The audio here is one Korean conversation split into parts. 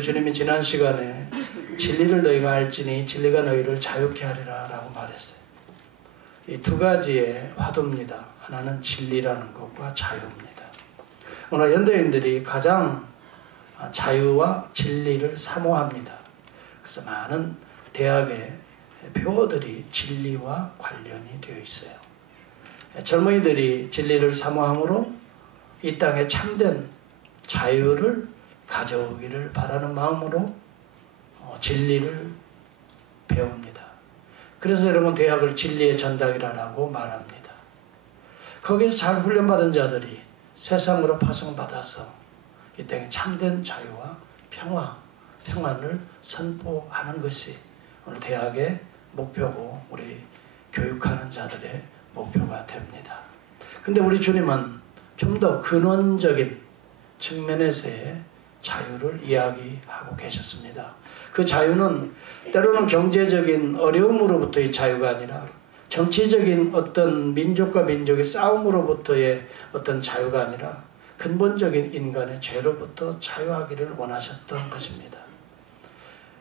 주님이 지난 시간에 진리를 너희가 알지니 진리가 너희를 자유케 하리라 라고 말했어요. 이 두 가지의 화두입니다. 하나는 진리라는 것과 자유입니다. 오늘 현대인들이 가장 자유와 진리를 사모합니다. 그래서 많은 대학의 표어들이 진리와 관련이 되어 있어요. 젊은이들이 진리를 사모함으로 이 땅에 참된 자유를 가져오기를 바라는 마음으로 진리를 배웁니다. 그래서 여러분 대학을 진리의 전당이라고 말합니다. 거기서 잘 훈련받은 자들이 세상으로 파송받아서 이 땅에 참된 자유와 평안을 선포하는 것이 오늘 대학의 목표고 우리 교육하는 자들의 목표가 됩니다. 근데 우리 주님은 좀 더 근원적인 측면에서의 자유를 이야기하고 계셨습니다. 그 자유는 때로는 경제적인 어려움으로부터의 자유가 아니라 정치적인 어떤 민족과 민족의 싸움으로부터의 어떤 자유가 아니라 근본적인 인간의 죄로부터 자유하기를 원하셨던 것입니다.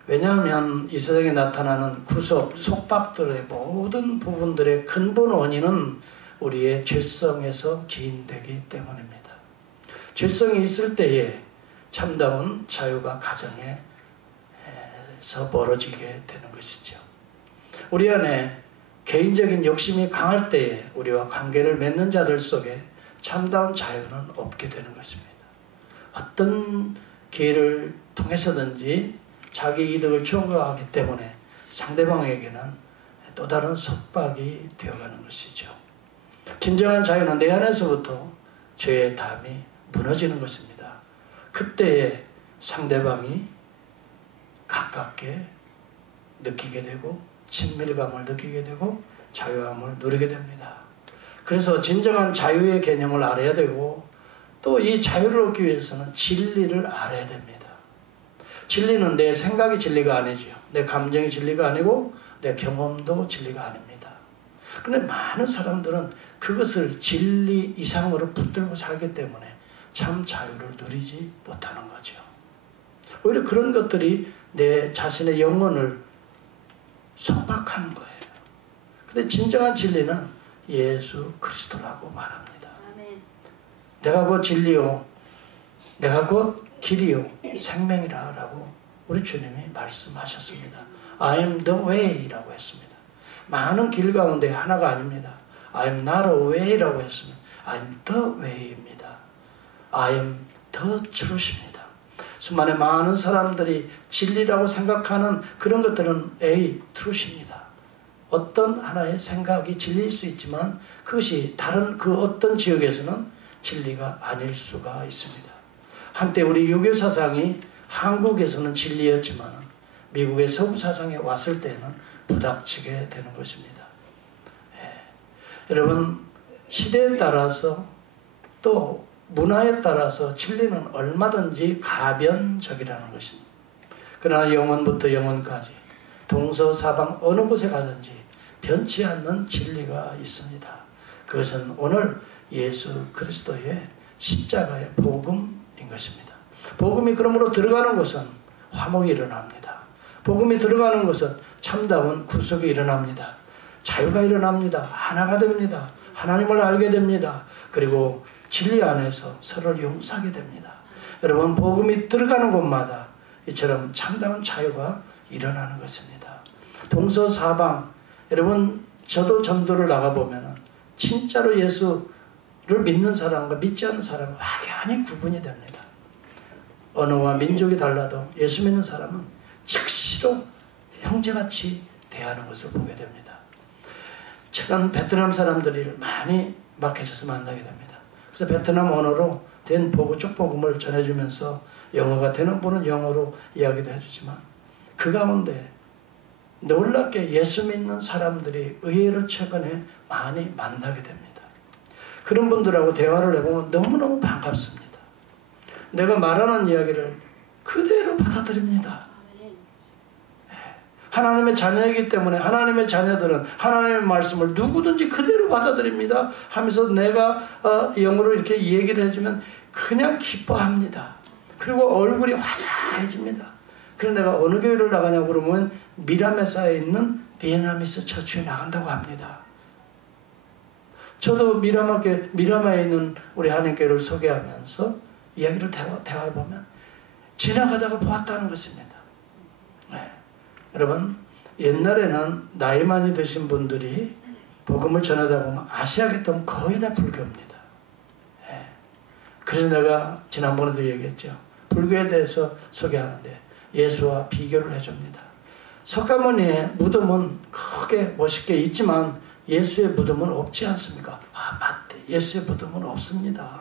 왜냐하면 이 세상에 나타나는 구속, 속박들의 모든 부분들의 근본 원인은 우리의 죄성에서 기인되기 때문입니다. 죄성이 있을 때에 참다운 자유가 가정에서 벌어지게 되는 것이죠. 우리 안에 개인적인 욕심이 강할 때에 우리와 관계를 맺는 자들 속에 참다운 자유는 없게 되는 것입니다. 어떤 기회를 통해서든지 자기 이득을 추구하기 때문에 상대방에게는 또 다른 속박이 되어가는 것이죠. 진정한 자유는 내 안에서부터 죄의 담이 무너지는 것입니다. 그때에 상대방이 가깝게 느끼게 되고 친밀감을 느끼게 되고 자유함을 누리게 됩니다. 그래서 진정한 자유의 개념을 알아야 되고 또 이 자유를 얻기 위해서는 진리를 알아야 됩니다. 진리는 내 생각이 진리가 아니죠. 내 감정이 진리가 아니고 내 경험도 진리가 아닙니다. 그런데 많은 사람들은 그것을 진리 이상으로 붙들고 살기 때문에 참 자유를 누리지 못하는 거죠. 오히려 그런 것들이 내 자신의 영혼을 속박하는 거예요. 근데 진정한 진리는 예수 그리스도라고 말합니다. 아멘. 내가 곧 진리요 내가 곧 길이요 생명이라 라고 우리 주님이 말씀하셨습니다. I am the way 라고 했습니다. 많은 길 가운데 하나가 아닙니다. I am not a way 라고 했습니다. I am the way입니다. I am the truth입니다. 수많은 많은 사람들이 진리라고 생각하는 그런 것들은 A, truth입니다. 어떤 하나의 생각이 진리일 수 있지만 그것이 다른 그 어떤 지역에서는 진리가 아닐 수가 있습니다. 한때 우리 유교 사상이 한국에서는 진리였지만 미국의 서구 사상에 왔을 때는 부닥치게 되는 것입니다. 여러분 시대에 따라서 또 문화에 따라서 진리는 얼마든지 가변적이라는 것입니다. 그러나 영원부터 영원까지 동서사방 어느 곳에 가든지 변치 않는 진리가 있습니다. 그것은 오늘 예수 그리스도의 십자가의 복음인 것입니다. 복음이 그러므로 들어가는 것은 화목이 일어납니다. 복음이 들어가는 것은 참다운 구속이 일어납니다. 자유가 일어납니다. 하나가 됩니다. 하나님을 알게 됩니다. 그리고 진리 안에서 서로를 용서하게 됩니다. 여러분 복음이 들어가는 곳마다 이처럼 참다운 자유가 일어나는 것입니다. 동서사방 여러분 저도 전도를 나가보면 진짜로 예수를 믿는 사람과 믿지 않는 사람은 확연히 구분이 됩니다. 언어와 민족이 달라도 예수 믿는 사람은 즉시로 형제같이 대하는 것을 보게 됩니다. 최근 베트남 사람들을 많이 마켓에서 만나게 됩니다. 그래서 베트남 언어로 된 쪽복음을 전해주면서 영어가 되는 분은 영어로 이야기도 해주지만 그 가운데 놀랍게 예수 믿는 사람들이 의외로 최근에 많이 만나게 됩니다. 그런 분들하고 대화를 해보면 너무너무 반갑습니다. 내가 말하는 이야기를 그대로 받아들입니다. 하나님의 자녀이기 때문에 하나님의 자녀들은 하나님의 말씀을 누구든지 그대로 받아들입니다 하면서 내가 영어로 이렇게 얘기를 해주면 그냥 기뻐합니다. 그리고 얼굴이 화사해집니다. 그래서 내가 어느 교회를 나가냐고 그러면 미라메사에 있는 비에나미스 처치에 나간다고 합니다. 저도 미라마에 있는 우리 한인교회를 소개하면서 이야기를 대화해보면 지나가다가 보았다는 것입니다. 네. 여러분, 옛날에는 나이 많이 드신 분들이 복음을 전하다 보면 아시아계통은 거의 다 불교입니다. 네. 그래서 내가 지난번에도 얘기했죠. 불교에 대해서 소개하는데 예수와 비교를 해줍니다. 석가모니의 무덤은 크게 멋있게 있지만 예수의 무덤은 없지 않습니까? 아, 맞대. 예수의 무덤은 없습니다.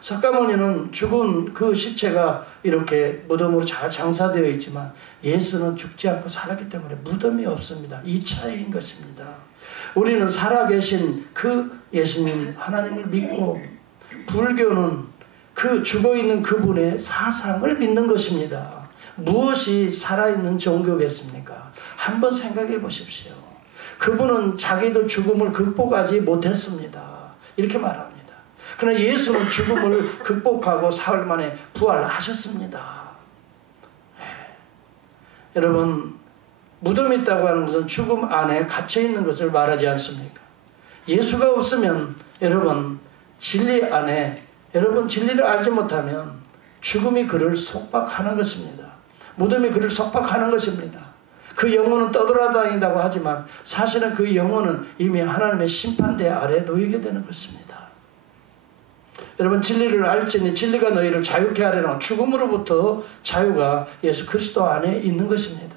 석가모니는 죽은 그 시체가 이렇게 무덤으로 잘 장사되어 있지만 예수는 죽지 않고 살았기 때문에 무덤이 없습니다. 이 차이인 것입니다. 우리는 살아계신 그 예수님 하나님을 믿고 불교는 그 죽어있는 그분의 사상을 믿는 것입니다. 무엇이 살아있는 종교겠습니까? 한번 생각해 보십시오. 그분은 자기도 죽음을 극복하지 못했습니다. 이렇게 말합니다. 그러나 예수는 죽음을 극복하고 사흘 만에 부활하셨습니다. 여러분, 무덤이 있다고 하는 것은 죽음 안에 갇혀있는 것을 말하지 않습니까? 예수가 없으면 여러분 진리 안에 여러분 진리를 알지 못하면 죽음이 그를 속박하는 것입니다. 무덤이 그를 속박하는 것입니다. 그 영혼은 떠돌아다닌다고 하지만 사실은 그 영혼은 이미 하나님의 심판대 아래 놓이게 되는 것입니다. 여러분, 진리를 알지니 진리가 너희를 자유케 하려는 죽음으로부터 자유가 예수 그리스도 안에 있는 것입니다.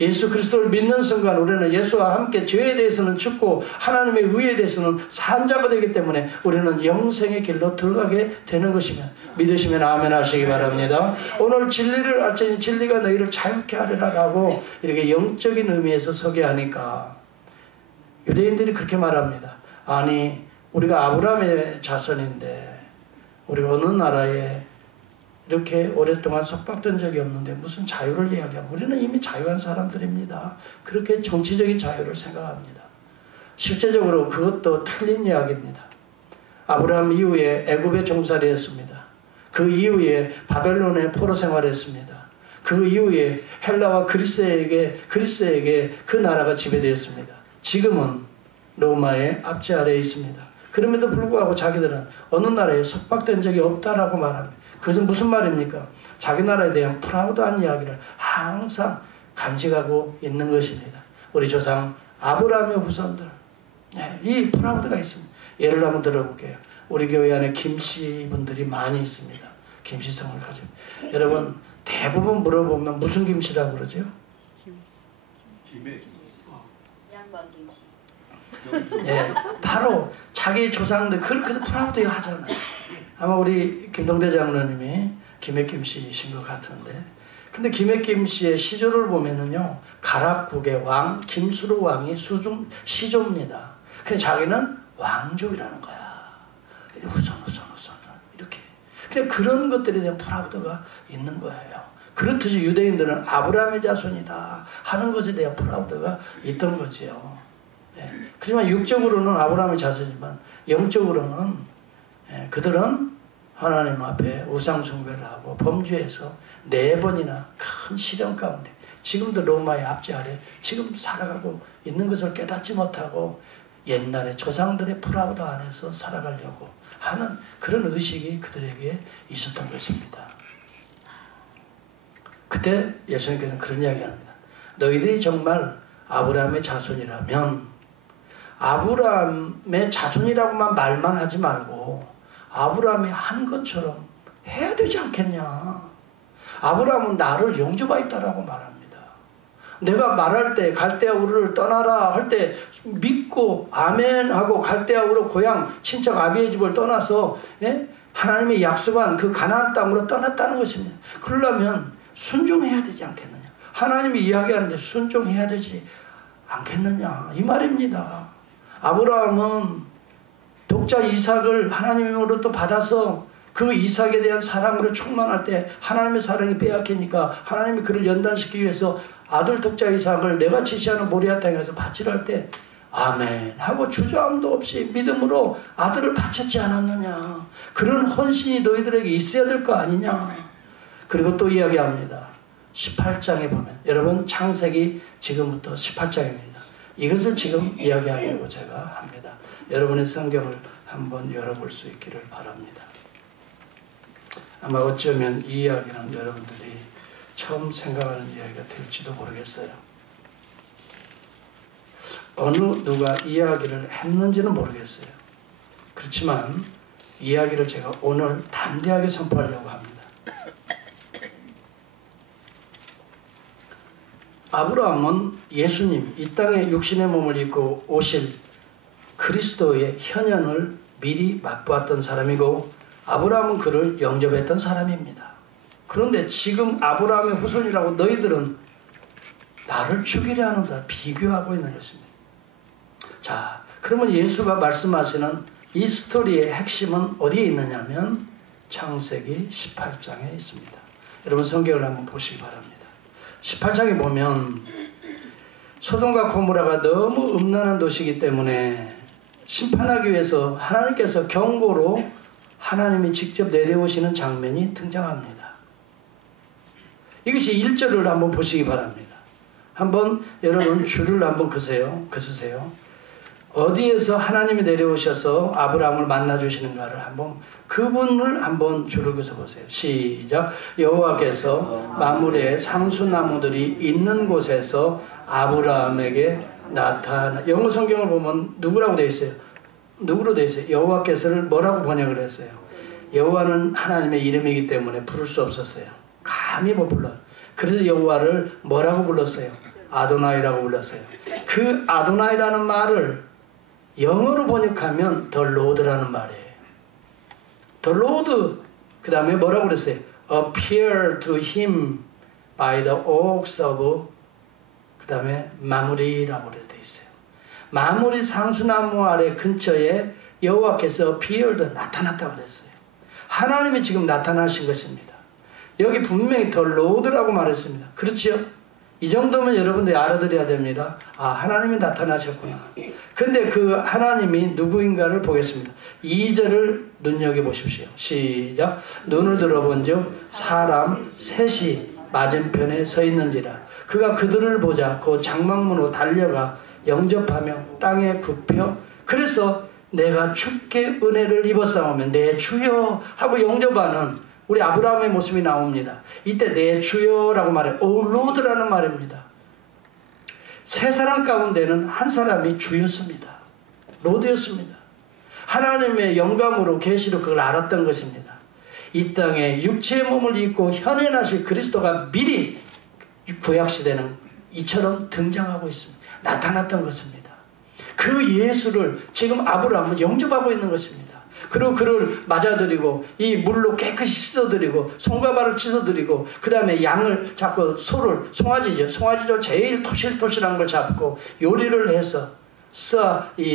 예수 그리스도를 믿는 순간 우리는 예수와 함께 죄에 대해서는 죽고 하나님의 의에 대해서는 산 자가 되기 때문에 우리는 영생의 길로 들어가게 되는 것이며 믿으시면 아멘 하시기 바랍니다. 오늘 진리를 알지니 진리가 너희를 자유케 하리라라고 이렇게 영적인 의미에서 소개하니까 유대인들이 그렇게 말합니다. 아니, 우리가 아브라함의 자손인데 우리가 어느 나라에 이렇게 오랫동안 속박된 적이 없는데 무슨 자유를 이야기하면 우리는 이미 자유한 사람들입니다. 그렇게 정치적인 자유를 생각합니다. 실제적으로 그것도 틀린 이야기입니다. 아브라함 이후에 애굽에 종살이 했습니다. 그 이후에 바벨론에 포로 생활했습니다. 그 이후에 헬라와 그리스에게 그 나라가 지배되었습니다. 지금은 로마의 압제 아래에 있습니다. 그럼에도 불구하고 자기들은 어느 나라에 속박된 적이 없다라고 말합니다. 그것은 무슨 말입니까? 자기 나라에 대한 프라우드한 이야기를 항상 간직하고 있는 것입니다. 우리 조상 아브라함의 후손들, 이 프라우드가 있습니다. 예를 한번 들어볼게요. 우리 교회 안에 김씨 분들이 많이 있습니다. 김씨성을 가지고. 여러분, 대부분 물어보면 무슨 김씨라고 그러죠? 양반 김씨. 예, 바로 자기 조상들 그렇게 해서 프라우드 하잖아요. 아마 우리 김동대 장로님이 김혜김 씨이신 것 같은데, 근데 김혜김 씨의 시조를 보면은요, 가락국의 왕 김수로 왕이 시조입니다. 근데 자기는 왕족이라는 거야. 후손 이렇게. 그냥 그런 것들에 대한 프라우드가 있는 거예요. 그렇듯이 유대인들은 아브라함의 자손이다 하는 것에 대한 프라우드가 있던 거지요. 예. 그렇지만 육적으로는 아브라함의 자손이지만 영적으로는 그들은 하나님 앞에 우상 숭배를 하고 범죄해서 4번이나 큰 시련 가운데 지금도 로마의 압제 아래 지금 살아가고 있는 것을 깨닫지 못하고 옛날에 조상들의 프라우드 안에서 살아가려고 하는 그런 의식이 그들에게 있었던 것입니다. 그때 예수님께서는 그런 이야기합니다. 너희들이 정말 아브라함의 자손이라면 아브라함의 자손이라고만 말만 하지 말고 아브라함이 한 것처럼 해야 되지 않겠냐. 아브라함은 나를 영접하였다라고 말합니다. 내가 말할 때 갈대아 우르를 떠나라 할 때 믿고 아멘 하고 갈대아 우르 고향 친척 아비의 집을 떠나서 하나님이 약속한 그 가나안 땅으로 떠났다는 것입니다. 그러려면 순종해야 되지 않겠느냐. 하나님이 이야기하는데 순종해야 되지 않겠느냐 이 말입니다. 아브라함은 독자 이삭을 하나님으로부터 받아서 그 이삭에 대한 사랑으로 충만할 때 하나님의 사랑이 빼앗기니까 하나님이 그를 연단시키기 위해서 아들 독자 이삭을 내가 지시하는 모리아 땅에서 바치라 할 때 아멘 하고 주저함도 없이 믿음으로 아들을 바쳤지 않았느냐. 그런 헌신이 너희들에게 있어야 될 거 아니냐. 그리고 또 이야기합니다. 18장에 보면 여러분 창세기 지금부터 18장입니다. 이것을 지금 이야기하려고 제가 합니다. 여러분의 성경을 한번 열어볼 수 있기를 바랍니다. 아마 어쩌면 이 이야기는 여러분들이 처음 생각하는 이야기가 될지도 모르겠어요. 어느 누가 이야기를 했는지는 모르겠어요. 그렇지만 이야기를 제가 오늘 담대하게 선포하려고 합니다. 아브라함은 예수님, 이 땅에 육신의 몸을 입고 오실 그리스도의 현현을 미리 맛보았던 사람이고 아브라함은 그를 영접했던 사람입니다. 그런데 지금 아브라함의 후손이라고 너희들은 나를 죽이려 하는 자 비교하고 있는 것입니다. 자, 그러면 예수가 말씀하시는 이 스토리의 핵심은 어디에 있느냐면 창세기 18장에 있습니다. 여러분 성경을 한번 보시기 바랍니다. 18장에 보면 소돔과 고모라가 너무 음란한 도시이기 때문에 심판하기 위해서 하나님께서 경고로 하나님이 직접 내려오시는 장면이 등장합니다. 이것이 1절을 한번 보시기 바랍니다. 한번 여러분 줄을 한번 그으세요. 어디에서 하나님이 내려오셔서 아브라함을 만나주시는가를 한번 그분을 한번 줄을 그어 보세요. 시작. 여호와께서 마므레 상수나무들이 있는 곳에서 아브라함에게 나타나. 영어 성경을 보면 누구라고 되어 있어요? 누구로 되어 있어요? 여호와께서를 뭐라고 번역을 했어요? 여호와는 하나님의 이름이기 때문에 부를 수 없었어요. 감히 못 불러요. 그래서 여호와를 뭐라고 불렀어요? 아도나이라고 불렀어요. 그 아도나이라는 말을 영어로 번역하면 The Lord라는 말이에요. The Lord, 그 다음에 뭐라고 그랬어요? Appear to him by the oaks of, 그 다음에 마므리라고 되어 있어요. 마므리 상수나무 아래 근처에 여호와께서 appeared, 나타났다고 그랬어요. 하나님이 지금 나타나신 것입니다. 여기 분명히 The Lord라고 말했습니다. 그렇지요? 이 정도면 여러분들이 알아들어야 됩니다. 아, 하나님이 나타나셨구나. 근데 그 하나님이 누구인가를 보겠습니다. 2절을 눈여겨보십시오. 시작. 눈을 들어본즉 사람 셋이 맞은편에 서 있는지라. 그가 그들을 보자 그 장막문으로 달려가 영접하며 땅에 굽혀 그래서 내가 주께 은혜를 입었사오면 내 주여 하고 영접하는 우리 아브라함의 모습이 나옵니다. 이때 내 주여라고 말해 오 로드라는 말입니다. 세 사람 가운데는 한 사람이 주였습니다. 로드였습니다. 하나님의 영감으로 계시로 그걸 알았던 것입니다. 이 땅에 육체의 몸을 입고 현현하실 그리스도가 미리 구약시대는 이처럼 등장하고 있습니다. 나타났던 것입니다. 그 예수를 지금 아브라함은 영접하고 있는 것입니다. 그리고 그를 맞아들이고 이 물로 깨끗이 씻어드리고 손과 발을 씻어드리고 그 다음에 양을 잡고 소를 송아지죠. 제일 토실토실한 걸 잡고 요리를 해서 스아를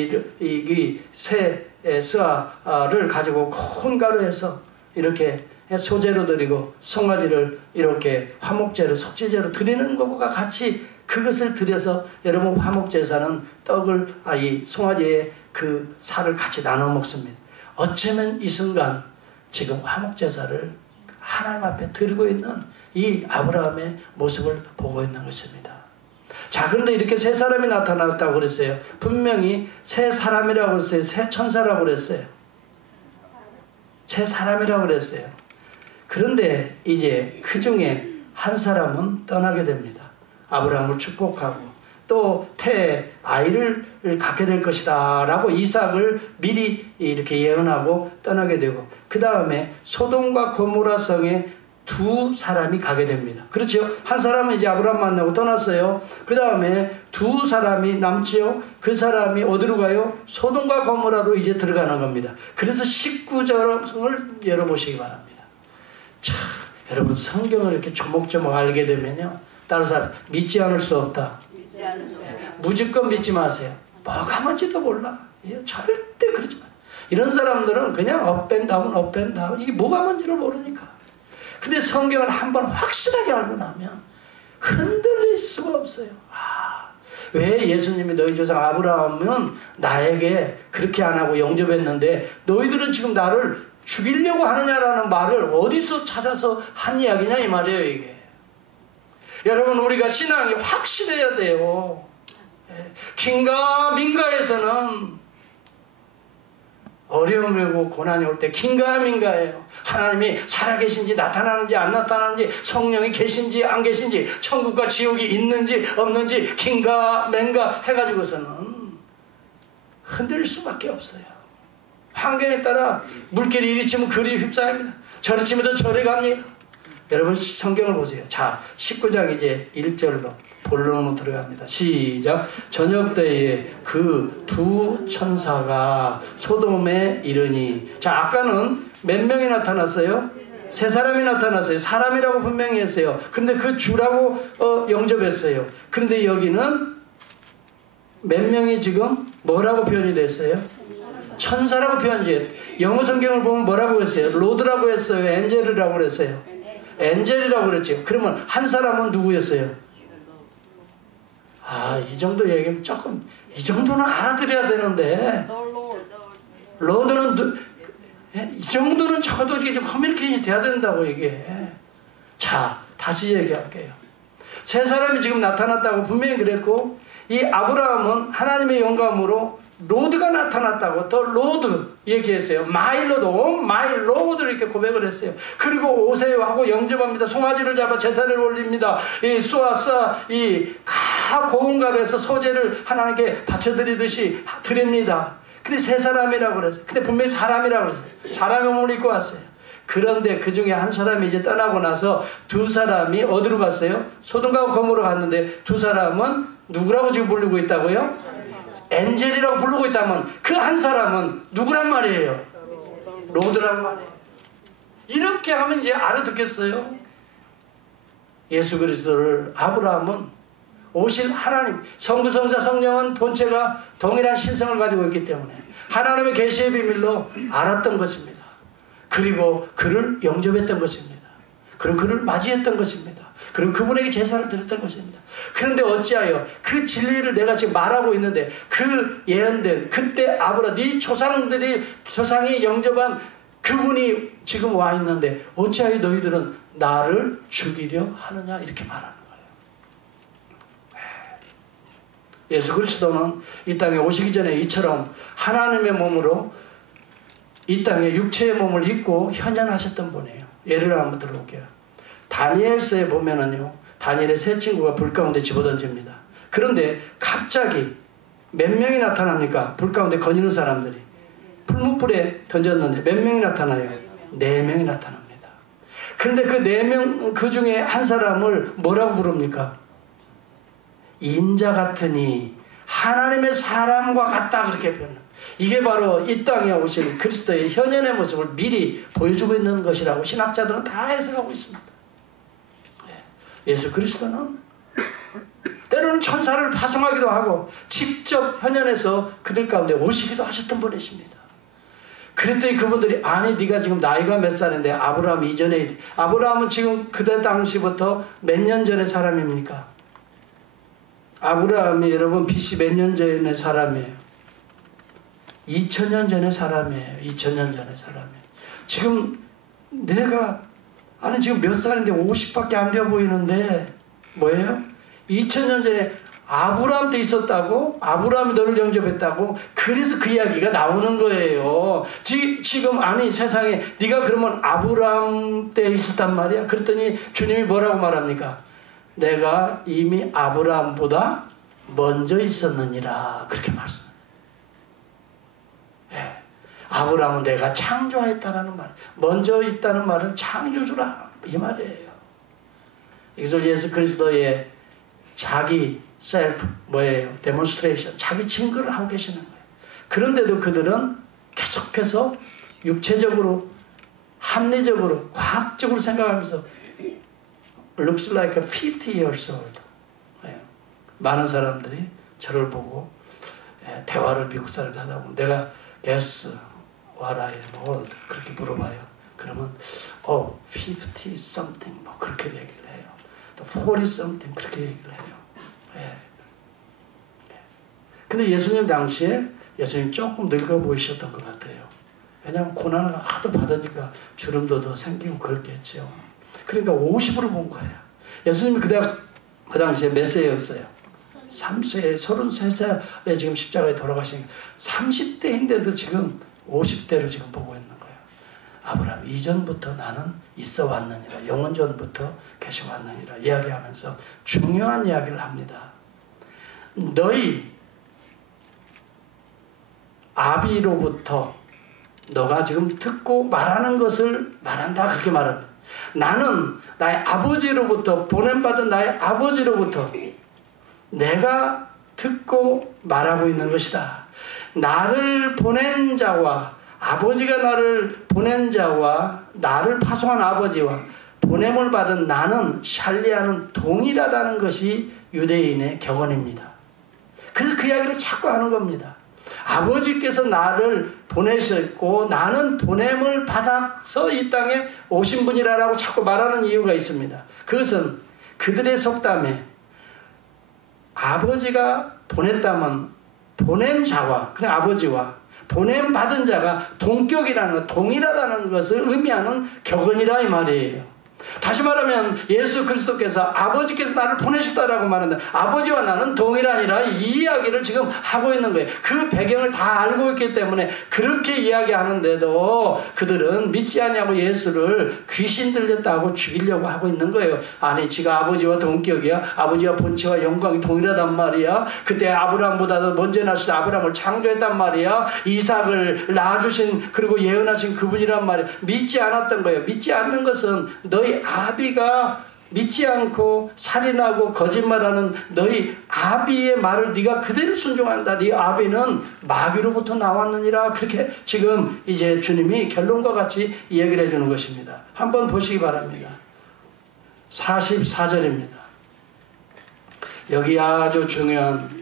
가지고 큰 가루해서 이렇게 소제로 드리고 송아지를 이렇게 화목제로 속죄제로 드리는 것과 같이 그것을 드려서 여러분 화목제사는 떡을 이 송아지의 그 살을 같이 나눠 먹습니다. 어쩌면 이 순간 지금 화목제사를 하나님 앞에 드리고 있는 이 아브라함의 모습을 보고 있는 것입니다. 자, 그런데 이렇게 세 사람이 나타났다고 그랬어요. 분명히 세 사람이라고 그랬어요. 세 천사라고 그랬어요. 세 사람이라고 그랬어요. 그런데 이제 그 중에 한 사람은 떠나게 됩니다. 아브라함을 축복하고 또 태에 아이를 갖게 될 것이다 라고 이삭을 미리 이렇게 예언하고 떠나게 되고 그 다음에 소돔과 고모라 성에 두 사람이 가게 됩니다. 그렇죠? 한 사람은 이제 아브라함 만나고 떠났어요. 그 다음에 두 사람이 남지요. 그 사람이 어디로 가요? 소돔과 고모라로 이제 들어가는 겁니다. 그래서 19절을 열어보시기 바랍니다. 자, 여러분 성경을 이렇게 조목조목 알게 되면요. 다른 사람 믿지 않을 수 없다. 무조건 믿지 마세요. 뭐가 뭔지도 몰라. 절대 그러지 마. 이런 사람들은 그냥 업앤다운 이게 뭐가 뭔지를 모르니까. 근데 성경을 한번 확실하게 알고 나면 흔들릴 수가 없어요. 왜 예수님이 너희 조상 아브라함은 나에게 그렇게 안 하고 영접했는데 너희들은 지금 나를 죽이려고 하느냐라는 말을 어디서 찾아서 한 이야기냐 이 말이에요 이게. 여러분 우리가 신앙이 확실해야 돼요. 긴가 민가에서는 어려움이 오고 고난이 올 때 긴가 민가예요. 하나님이 살아계신지 나타나는지 안 나타나는지 성령이 계신지 안 계신지 천국과 지옥이 있는지 없는지 긴가 민가 해가지고서는 흔들릴 수밖에 없어요. 환경에 따라 물길이 이리 치면 그리 휩싸입니다. 저리 치면 저리 갑니다. 여러분 성경을 보세요. 자 19장 이제 1절로 본론으로 들어갑니다. 시작. 저녁 때에 그 두 천사가 소돔에 이르니. 자 아까는 몇 명이 나타났어요? 세 사람이 나타났어요. 사람이라고 분명히 했어요. 근데 그 주라고 영접했어요. 근데 여기는 몇 명이 지금 뭐라고 표현이 됐어요? 천사라고 표현이 됐어요. 영어 성경을 보면 뭐라고 했어요? 로드라고 했어요? 엔젤이라고 그랬어요? 엔젤이라고 그랬죠. 그러면 한 사람은 누구였어요? 이 정도 얘기면 조금 이 정도는 알아들어야 되는데 로드는 이 정도는 적어도 이게 좀 커뮤니케이션이 돼야 된다고 이게. 자 다시 얘기할게요. 세 사람이 지금 나타났다고 분명히 그랬고 이 아브라함은 하나님의 영감으로 로드가 나타났다고 더 로드 얘기했어요. 마이 로드, 온 마이 로드 이렇게 고백을 했어요. 그리고 오세요 하고 영접합니다. 송아지를 잡아 제사를 올립니다. 이 쏘아싸 이 고운가루 해서 소재를 하나님께 바쳐드리듯이 드립니다. 근데 세 사람이라고 그랬어요. 근데 분명히 사람이라고 그랬어요. 사람의 몸을 입고 왔어요. 그런데 그 중에 한 사람이 이제 떠나고 나서 두 사람이 어디로 갔어요? 소돔과 고모로 갔는데 두 사람은 누구라고 지금 부르고 있다고요? 엔젤이라고 부르고 있다면 그 한 사람은 누구란 말이에요? 로드란 말이에요. 이렇게 하면 이제 알아듣겠어요? 예수 그리스도를 아브라함은 오실 하나님 성부성자 성령은 본체가 동일한 신성을 가지고 있기 때문에 하나님의 계시의 비밀로 알았던 것입니다. 그리고 그를 영접했던 것입니다. 그리고 그를 맞이했던 것입니다. 그리고 그분에게 제사를 드렸던 것입니다. 그런데 어찌하여 그 진리를 내가 지금 말하고 있는데 그 예언된 그때 아브라함 네 조상이 영접한 그분이 지금 와 있는데 어찌하여 너희들은 나를 죽이려 하느냐 이렇게 말하는 거예요. 예수 그리스도는 이 땅에 오시기 전에 이처럼 하나님의 몸으로 이 땅에 육체의 몸을 입고 현현하셨던 분이에요. 예를 한번 들어볼게요. 다니엘서에 보면은요, 다니엘의 세 친구가 불 가운데 집어던집니다. 그런데 갑자기 몇 명이 나타납니까? 불 가운데 거니는 사람들이. 풀무불에 던졌는데 몇 명이 나타나요? 4명이 나타납니다. 그런데 그 4명, 그 중에 한 사람을 뭐라고 부릅니까? 인자 같으니 하나님의 사람과 같다 그렇게 표현합니다. 이게 바로 이 땅에 오신 그리스도의 현현의 모습을 미리 보여주고 있는 것이라고 신학자들은 다 해석하고 있습니다. 예수 그리스도는 때로는 천사를 파송하기도 하고 직접 현현해서 그들 가운데 오시기도 하셨던 분이십니다. 그랬더니 그분들이 아니 네가 지금 나이가 몇 살인데 아브라함 이전에 아브라함은 지금 그때 당시부터 몇 년 전의 사람입니까? 아브라함이 여러분 BC 몇 년 전의 사람이에요? 2000년 전의 사람이에요. 2000년 전의 사람이에요. 지금 내가 아니 지금 몇 살인데 50밖에 안 되어 보이는데 뭐예요? 2000년 전에 아브라함 때 있었다고? 아브라함이 너를 영접했다고? 그래서 그 이야기가 나오는 거예요. 지금 아니 세상에 네가 그러면 아브라함 때 있었단 말이야? 그랬더니 주님이 뭐라고 말합니까? 내가 이미 아브라함보다 먼저 있었느니라 그렇게 말씀합니다. 예. 아브라함은 내가 창조하였다라는 말, 먼저 있다는 말은 창조주라 이 말이에요. 여기서 예수 그리스도의 자기 셀프 뭐예요? 데몬스트레이션, 자기 증거를 하고 계시는 거예요. 그런데도 그들은 계속해서 육체적으로, 합리적으로, 과학적으로 생각하면서 looks like 50 years old. 많은 사람들이 저를 보고 대화를 미국 사람들 하다 보면 내가 guess what I am old 그렇게 물어봐요. 그러면 50 something 뭐 그렇게 얘기를 해요. 40 something 그렇게 얘기를 해요. 근데 예수님 당시에 예수님 조금 늙어 보이셨던 것 같아요. 왜냐하면 고난을 하도 받으니까 주름도 더 생기고 그렇겠죠. 그러니까 50으로 본 거예요. 예수님이 그 당시에 몇 세였어요? 3세, 33살에 지금 십자가에 돌아가시니까 30대인데도 지금 50대로 지금 보고 있는 거예요. 아브라함 이전부터 나는 있어 왔느니라, 영원전부터 계셔 왔느니라 이야기하면서 중요한 이야기를 합니다. 너희 아비로부터 너가 지금 듣고 말하는 것을 말한다, 그렇게 말합니다. 나는 나의 아버지로부터, 보냄받은 나의 아버지로부터 내가 듣고 말하고 있는 것이다. 나를 보낸 자와, 아버지가 나를 보낸 자와 나를 파송한 아버지와 보냄을 받은 나는 샬리아는 동일하다는 것이 유대인의 격언입니다. 그래서 그 이야기를 자꾸 하는 겁니다. 아버지께서 나를 보내셨고 나는 보냄을 받아서 이 땅에 오신 분이라고 자꾸 말하는 이유가 있습니다. 그것은 그들의 속담에 아버지가 보냈다면 보낸 자와, 그냥 아버지와 보냄 받은 자가 동격이라는, 동일하다는 것을 의미하는 격언이라 이 말이에요. 다시 말하면 예수 그리스도께서 아버지께서 나를 보내셨다라고 말하는데 아버지와 나는 동일하니라, 이 이야기를 지금 하고 있는 거예요. 그 배경을 다 알고 있기 때문에 그렇게 이야기하는데도 그들은 믿지 않냐고 예수를 귀신 들렸다고 죽이려고 하고 있는 거예요. 아니 지가 아버지와 동격이야, 아버지와 본체와 영광이 동일하단 말이야. 그때 아브라함보다도 먼저 나신 아브라함을 창조했단 말이야. 이삭을 낳아주신, 그리고 예언하신 그분이란 말이야. 믿지 않았던 거예요. 믿지 않는 것은 너희 아비가 믿지 않고 살인하고 거짓말하는 너희 아비의 말을 네가 그대로 순종한다. 네 아비는 마귀로부터 나왔느니라. 그렇게 지금 이제 주님이 결론과 같이 얘기를 해주는 것입니다. 한번 보시기 바랍니다. 44절입니다. 여기 아주 중요한,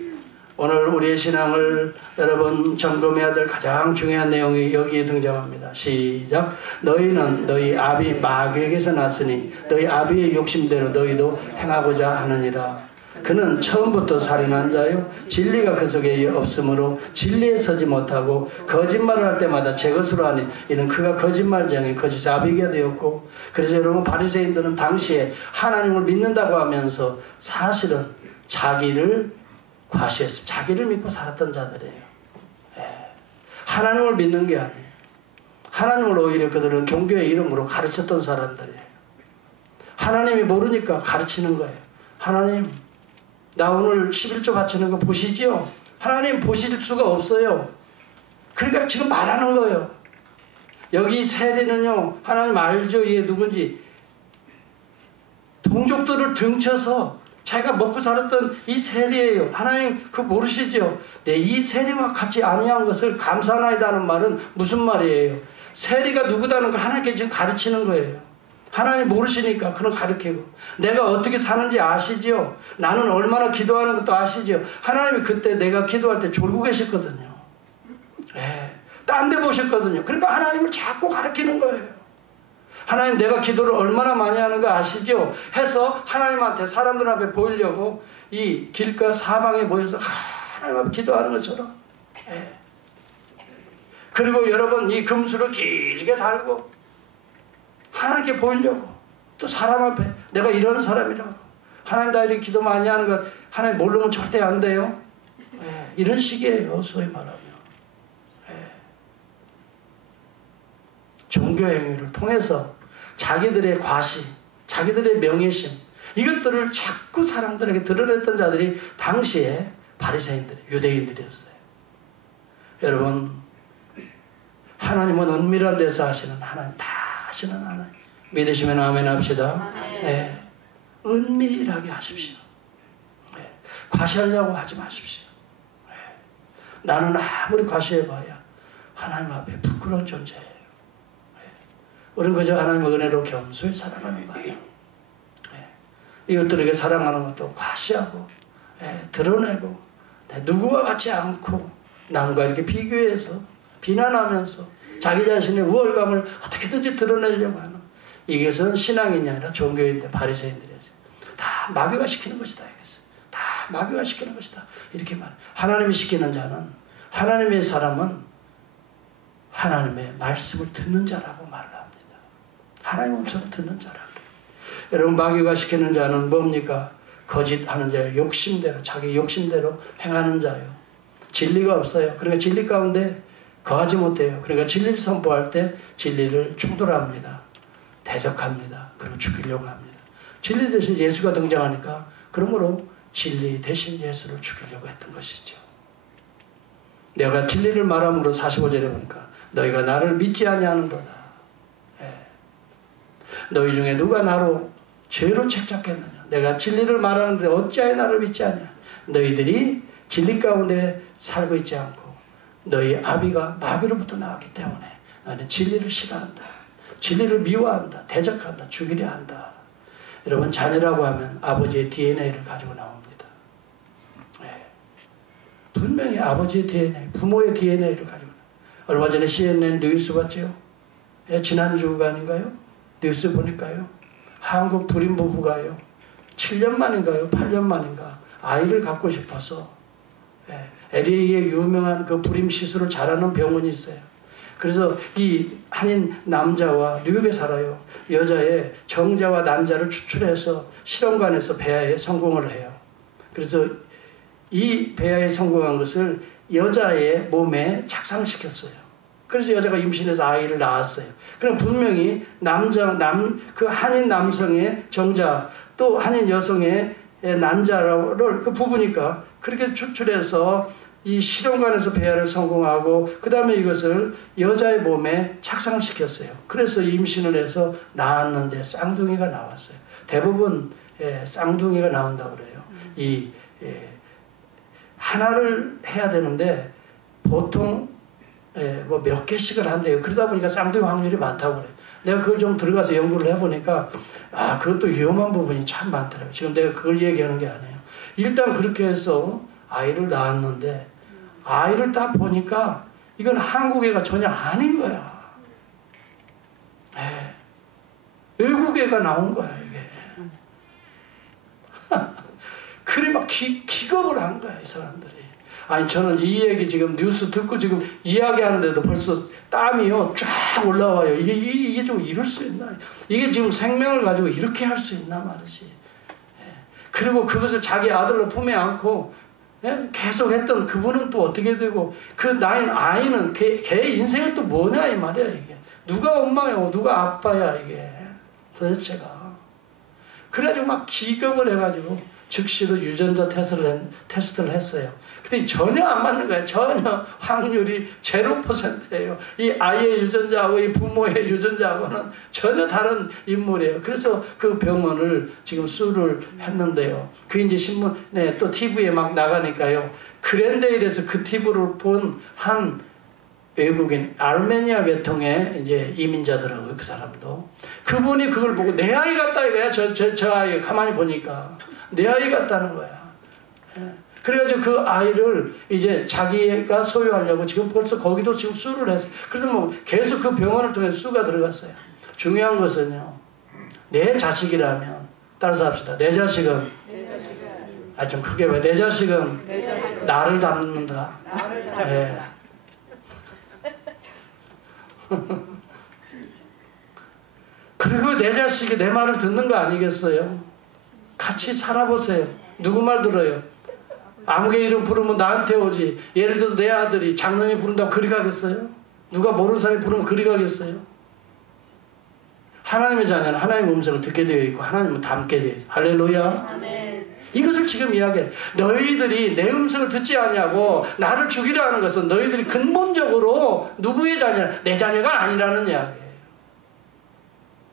오늘 우리의 신앙을 여러분 점검해야 될 가장 중요한 내용이 여기에 등장합니다. 시작. 너희는 너희 아비 마귀에게서 났으니 너희 아비의 욕심대로 너희도 행하고자 하느니라. 그는 처음부터 살인한 자요, 진리가 그 속에 없으므로 진리에 서지 못하고 거짓말을 할 때마다 제 것으로 하니 이는 그가 거짓말쟁이 거짓 아비가 되었고. 그래서 여러분 바리새인들은 당시에 하나님을 믿는다고 하면서 사실은 자기를 과시했습니다. 자기를 믿고 살았던 자들이에요. 하나님을 믿는 게 아니에요. 하나님을 오히려 그들은 종교의 이름으로 가르쳤던 사람들이에요. 하나님이 모르니까 가르치는 거예요. 하나님, 나 오늘 11조 바치는 거 보시지요? 하나님 보실 수가 없어요. 그러니까 지금 말하는 거예요. 여기 세리는요, 하나님 알죠? 얘 누군지. 동족들을 등쳐서 자기가 먹고 살았던 이 세리예요. 하나님 그거 모르시죠? 네, 이 세리와 같이 아니한 것을 감사하나이다는 말은 무슨 말이에요? 세리가 누구다는 걸 하나님께 지금 가르치는 거예요. 하나님 모르시니까 그걸 가르치고, 내가 어떻게 사는지 아시죠? 나는 얼마나 기도하는 것도 아시죠? 하나님이 그때 내가 기도할 때 졸고 계셨거든요. 딴 데 보셨거든요. 그러니까 하나님을 자꾸 가르치는 거예요. 하나님 내가 기도를 얼마나 많이 하는 거 아시죠? 해서 하나님한테, 사람들 앞에 보이려고 이 길가 사방에 모여서 하나님 앞에 기도하는 것처럼. 그리고 여러분 이 금수를 길게 달고 하나님께 보이려고, 또 사람 앞에 내가 이런 사람이라고, 하나님 나 이렇게 기도 많이 하는 것 하나님 모르면 절대 안 돼요. 이런 식이에요. 소위 말하면 종교 행위를 통해서 자기들의 과시, 자기들의 명예심, 이것들을 자꾸 사람들에게 드러냈던 자들이 당시에 바리새인들, 유대인들이었어요. 여러분, 하나님은 은밀한 데서 하시는 하나님, 다 하시는 하나님. 믿으시면 아멘 합시다. 네. 은밀하게 하십시오. 네. 과시하려고 하지 마십시오. 네. 나는 아무리 과시해봐야 하나님 앞에 부끄러운 존재예요. 우리는 그저 하나님의 은혜로 겸손히 살아가는 거예요. 이것들에게 사랑하는 것도 과시하고 드러내고 누구와 같지 않고 남과 이렇게 비교해서 비난하면서 자기 자신의 우월감을 어떻게든지 드러내려고 하는, 이것은 신앙인이 아니라 종교인들, 바리새인들이었어요. 다 마귀가 시키는 것이다. 다 마귀가 시키는 것이다. 이렇게 말해요. 하나님이 시키는 자는, 하나님의 사람은 하나님의 말씀을 듣는 자라고 말을 합니다. 하나님의 음성을 듣는 자라고. 여러분, 마귀가 시키는 자는 뭡니까? 거짓하는 자요, 욕심대로, 자기 욕심대로 행하는 자요. 진리가 없어요. 그러니까 진리 가운데 거하지 못해요. 그러니까 진리를 선포할 때 진리를 충돌합니다. 대적합니다. 그리고 죽이려고 합니다. 진리 대신 예수가 등장하니까 그러므로 진리 대신 예수를 죽이려고 했던 것이죠. 내가 진리를 말함으로 45절에 보니까 너희가 나를 믿지 아니하는도다. 예. 너희 중에 누가 나로 죄로 책잡겠느냐. 내가 진리를 말하는데 어찌하여 나를 믿지 않냐. 너희들이 진리 가운데 살고 있지 않고 너희 아비가 마귀로부터 나왔기 때문에 나는 진리를 싫어한다. 진리를 미워한다. 대적한다. 죽이려 한다. 여러분, 자녀라고 하면 아버지의 DNA를 가지고 나옵니다. 네. 분명히 아버지의 DNA, 부모의 DNA를 가지고 나옵니다. 얼마 전에 CNN 뉴스 봤죠? 예, 지난주가 아닌가요? 뉴스 보니까요. 한국 불임 부부가요. 7년 만인가요? 8년 만인가 아이를 갖고 싶어서 LA에 유명한 그 불임 시술을 잘하는 병원이 있어요. 그래서 이 한인 남자와 뉴욕에 살아요. 여자의 정자와 난자를 추출해서 실험관에서 배아에 성공을 해요. 그래서 이 배아에 성공한 것을 여자의 몸에 착상시켰어요. 그래서 여자가 임신해서 아이를 낳았어요. 그럼 분명히 그 한인 남성의 정자 또 한인 여성의 난자를 그 부부니까 그렇게 추출해서 이 실험관에서 배아를 성공하고 그 다음에 이것을 여자의 몸에 착상시켰어요. 그래서 임신을 해서 낳았는데 쌍둥이가 나왔어요. 대부분 쌍둥이가 나온다고 그래요. 하나를 해야 되는데 보통 뭐 몇 개씩을 한대요. 그러다 보니까 쌍둥이 확률이 많다고 그래요. 내가 그걸 좀 들어가서 연구를 해보니까 그것도 위험한 부분이 참 많더라고요. 지금 내가 그걸 얘기하는 게 아니에요. 일단 그렇게 해서 아이를 낳았는데 아이를 딱 보니까 이건 한국 애가 전혀 아닌 거야. 외국 애가 나온 거야 이게. 그래 막 기겁을 한 거야 이 사람들이. 아니 저는 이 얘기 지금 뉴스 듣고 지금 이야기하는데도 벌써 땀이요 쫙 올라와요. 이게 좀 이럴 수 있나? 이게 지금 생명을 가지고 이렇게 할 수 있나 말이지. 그리고 그것을 자기 아들로 품에 안고 계속 했던 그분은 또 어떻게 되고 그 나인 아이는 걔 인생은 또 뭐냐 이 말이야 이게. 누가 엄마요 누가 아빠야 이게 도대체가. 그래가지고 막 기겁을 해가지고 즉시로 유전자 테스트를 했어요. 근데 전혀 안 맞는 거예요. 전혀 확률이 0%예요. 이 아이의 유전자하고 이 부모의 유전자하고는 전혀 다른 인물이에요. 그래서 그 병원을 지금 수를 했는데요. 그 이제 신문에 또 TV에 막 나가니까요. 그랜데일에서 그 TV를 본 한 외국인 아르메니아 계통의 이제 이민자더라고요. 그 사람도. 그분이 그걸 보고 내 아이 같다 이거야. 저 아이 가만히 보니까 내 아이 같다는 거야. 그래가지고 그 아이를 이제 자기가 소유하려고 지금 벌써 거기도 지금 수를 했어요. 그래서 뭐 계속 그 병원을 통해서 수가 들어갔어요. 중요한 것은요. 내 자식이라면 따라서 합시다. 내 자식은 좀 크게 봐. 내 자식은 나를 닮는다. 네. 그리고 내 자식이 내 말을 듣는 거 아니겠어요? 같이 살아보세요. 누구 말 들어요? 아무개 이름 부르면 나한테 오지. 예를 들어서 내 아들이 장로님이 부른다고 그리 가겠어요? 누가 모르는 사람이 부르면 그리 가겠어요? 하나님의 자녀는 하나님의 음성을 듣게 되어 있고 하나님은 닮게 되어 있어요. 할렐루야. 아멘. 이것을 지금 이야기해. 너희들이 내 음성을 듣지 않냐고 나를 죽이려 하는 것은 너희들이 근본적으로 누구의 자녀냐? 내 자녀가 아니라는 이야기예요.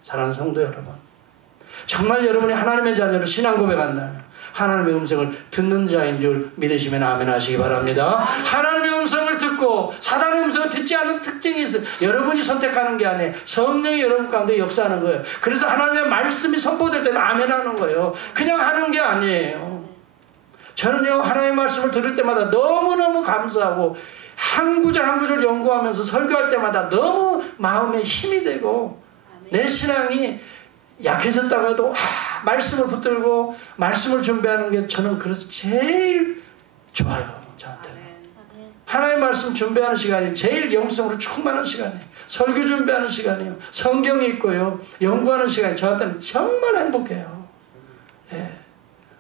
사랑하는 성도 여러분, 정말 여러분이 하나님의 자녀로 신앙 고백한다면 하나님의 음성을 듣는 자인 줄 믿으시면 아멘 하시기 바랍니다. 하나님의 음성을 듣고 사단의 음성을 듣지 않는 특징이 있어요. 여러분이 선택하는 게 아니에요. 성령이 여러분 가운데 역사하는 거예요. 그래서 하나님의 말씀이 선포될 때는 아멘 하는 거예요. 그냥 하는 게 아니에요. 저는요 하나님의 말씀을 들을 때마다 너무너무 감사하고 한 구절 한 구절 연구하면서 설교할 때마다 너무 마음에 힘이 되고 내 신앙이 약해졌다가도 말씀을 붙들고 말씀을 준비하는 게 저는 그래서 제일 좋아요. 저한테는. 하나님의 말씀 준비하는 시간이 제일 영성으로 충만한 시간이에요. 설교 준비하는 시간이에요. 성경 읽고요. 연구하는 시간이 저한테는 정말 행복해요. 예.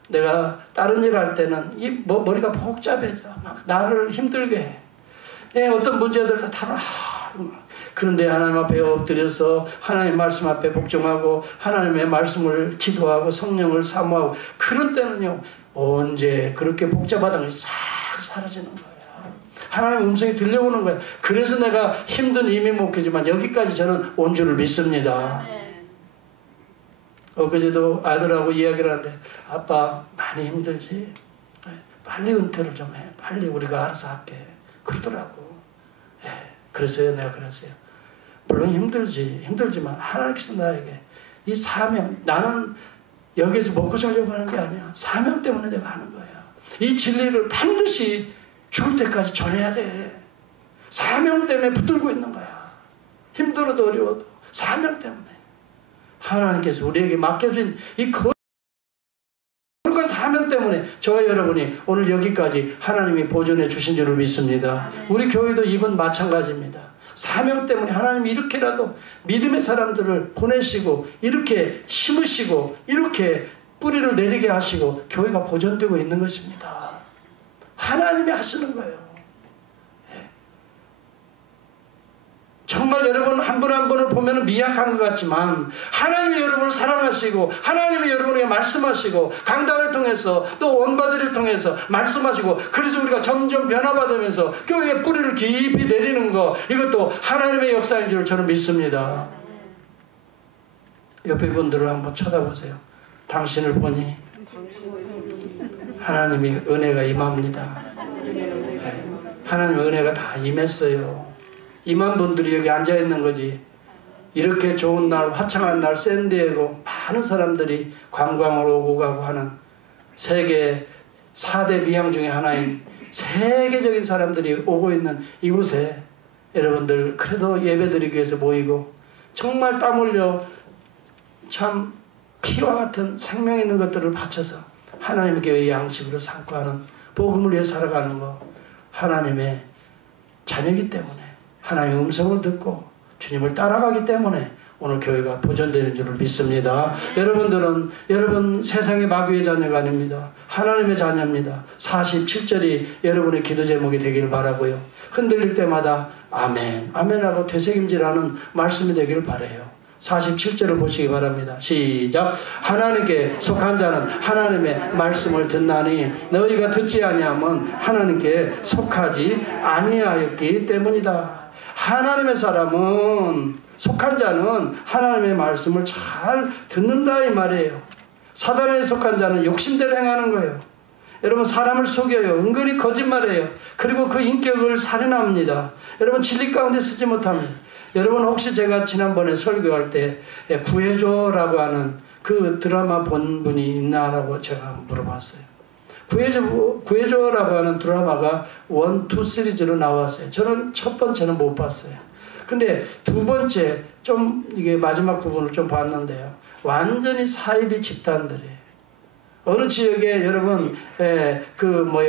내가 다른 일 할 때는 머리가 복잡해져. 막 나를 힘들게 해. 예, 어떤 문제들을 다 그런데 하나님 앞에 엎드려서 하나님의 말씀 앞에 복종하고 하나님의 말씀을 기도하고 성령을 사모하고 그런 때는요. 언제 그렇게 복잡하다는 것이 싹 사라지는 거예요. 하나님의 음성이 들려오는 거예요. 그래서 내가 힘든 이민 목회지만 여기까지 저는 온 줄을 믿습니다. 엊그제도 아들하고 이야기를 하는데 아빠 많이 힘들지? 빨리 은퇴를 좀 해. 빨리 우리가 알아서 할게. 그러더라고. 그래서 내가 그랬어요. 물론 힘들지만 하나님께서 나에게 이 사명, 나는 여기서 먹고 살려고 하는 게 아니야. 사명 때문에 내가 하는 거야. 이 진리를 반드시 죽을 때까지 전해야 돼. 사명 때문에 붙들고 있는 거야. 힘들어도 어려워도 사명 때문에. 하나님께서 우리에게 맡겨진 이 거룩한 사명 때문에 저와 여러분이 오늘 여기까지 하나님이 보존해 주신 줄을 믿습니다. 우리 교회도 이건 마찬가지입니다. 사명 때문에 하나님이 이렇게라도 믿음의 사람들을 보내시고 이렇게 심으시고 이렇게 뿌리를 내리게 하시고 교회가 보존되고 있는 것입니다. 하나님이 하시는 거예요. 정말 여러분 한 분 한 분을 보면 미약한 것 같지만 하나님이 여러분을 사랑하시고 하나님이 여러분에게 말씀하시고 강단을 통해서 또 원바디를 통해서 말씀하시고 그래서 우리가 점점 변화받으면서 교회의 뿌리를 깊이 내리는 거 이것도 하나님의 역사인 줄 저는 믿습니다. 옆에 분들을 한번 쳐다보세요. 당신을 보니 하나님의 은혜가 임합니다. 하나님의 은혜가 다 임했어요. 임한 분들이 여기 앉아있는 거지. 이렇게 좋은 날 화창한 날 샌디에고 많은 사람들이 관광을 오고 가고 하는 세계 4대 미항 중에 하나인 세계적인 사람들이 오고 있는 이곳에 여러분들 그래도 예배드리기 위해서 모이고 정말 땀 흘려 참 피와 같은 생명 있는 것들을 바쳐서 하나님의 교회의 양식으로 삼고 하는 복음을 위해 살아가는 거 하나님의 자녀이기 때문에 하나님의 음성을 듣고 주님을 따라가기 때문에 오늘 교회가 보존되는 줄을 믿습니다. 여러분들은 여러분 세상의 마귀의 자녀가 아닙니다. 하나님의 자녀입니다. 47절이 여러분의 기도 제목이 되기를 바라고요. 흔들릴 때마다 아멘, 아멘하고 되새김질하는 말씀이 되기를 바라요. 47절을 보시기 바랍니다. 시작. 하나님께 속한 자는 하나님의 말씀을 듣나니 너희가 듣지 아니하면 하나님께 속하지 아니하였기 때문이다. 하나님의 사람은 속한 자는 하나님의 말씀을 잘 듣는다 이 말이에요. 사단에 속한 자는 욕심대로 행하는 거예요. 여러분 사람을 속여요. 은근히 거짓말해요. 그리고 그 인격을 살인합니다. 여러분 진리 가운데 쓰지 못합니다. 여러분 혹시 제가 지난번에 설교할 때 구해줘라고 하는 그 드라마 본 분이 있나라고 제가 물어봤어요. 구해줘라고 하는 드라마가 1, 2 시리즈로 나왔어요. 저는 첫 번째는 못 봤어요. 근데 두 번째 좀 이게 마지막 부분을 좀 봤는데요. 완전히 사이비 집단들이에요. 어느 지역에 여러분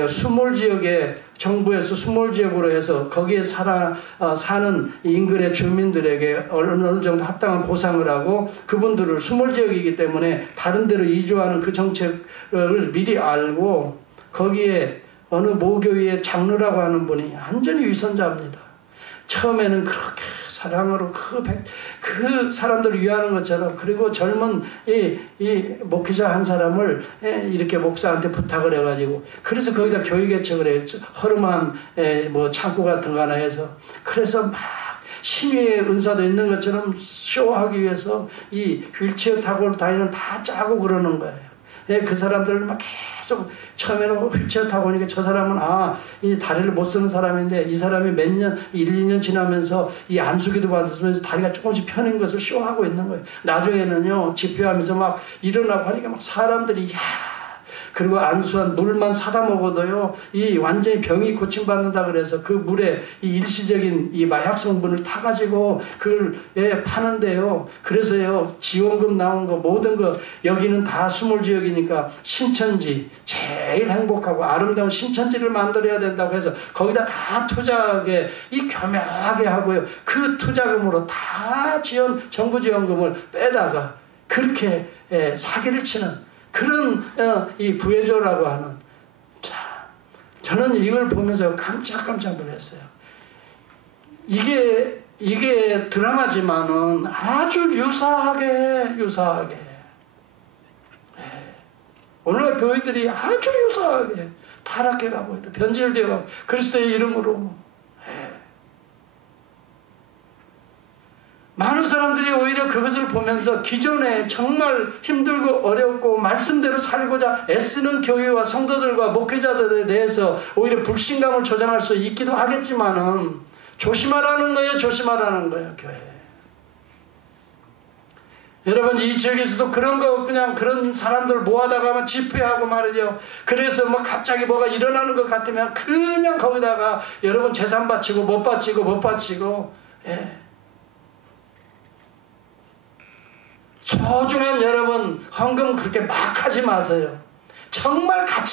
수몰 지역에 정부에서 수몰 지역으로 해서 거기에 사는 인근의 주민들에게 어느 정도 합당한 보상을 하고 그분들을 수몰 지역이기 때문에 다른 데로 이주하는 그 정책을 미리 알고 거기에 어느 모교회의 장로라고 하는 분이 완전히 위선자입니다. 처음에는 그렇게 사랑으로 그 사람들을 위하는 것처럼 그리고 젊은 이 목회자 한 사람을 이렇게 목사한테 부탁을 해가지고 그래서 거기다 교육개척을 했죠. 허름한 창고 같은 거 하나 해서 그래서 막 신위의 은사도 있는 것처럼 쇼하기 위해서 이 휠체어 타고 다니는 다 짜고 그러는 거예요. 그 사람들을 막 계속 처음에는 휠체어 타고 오니까 저 사람은 이 다리를 못 쓰는 사람인데 이 사람이 몇 년, 1, 2년 지나면서 이 안수기도 받으면서 다리가 조금씩 펴는 것을 쇼하고 있는 거예요. 나중에는요, 집회하면서 막 일어나고 하니까 막 사람들이 그리고 안수한 물만 사다 먹어도요, 이 완전히 병이 고침받는다 그래서 그 물에 이 일시적인 이 마약 성분을 타가지고 그걸 파는데요. 그래서요, 지원금 나온 거 모든 거 여기는 다 수몰지역이니까 신천지 제일 행복하고 아름다운 신천지를 만들어야 된다고 해서 거기다 다 투자하게 이 교묘하게 하고요. 그 투자금으로 다 정부 지원금을 빼다가 그렇게 사기를 치는 그런 이 부해조라고 하는. 자, 저는 이걸 보면서 깜짝깜짝 놀랐어요. 이게 드라마지만은 아주 유사하게 오늘날 교회들이 아주 유사하게 타락해가고 있다. 변질되어가고 그리스도의 이름으로. 많은 사람들이 오히려 그것을 보면서 기존에 정말 힘들고 어렵고 말씀대로 살고자 애쓰는 교회와 성도들과 목회자들에 대해서 오히려 불신감을 조장할 수 있기도 하겠지만은 조심하라는 거예요, 교회. 여러분, 이 지역에서도 그런 사람들 모아다가 집회하고 말이죠. 그래서 갑자기 뭐가 일어나는 것 같으면 그냥 거기다가 여러분 재산 바치고 못 바치고, 소중한 여러분 헌금 그렇게 막 하지 마세요. 정말 가치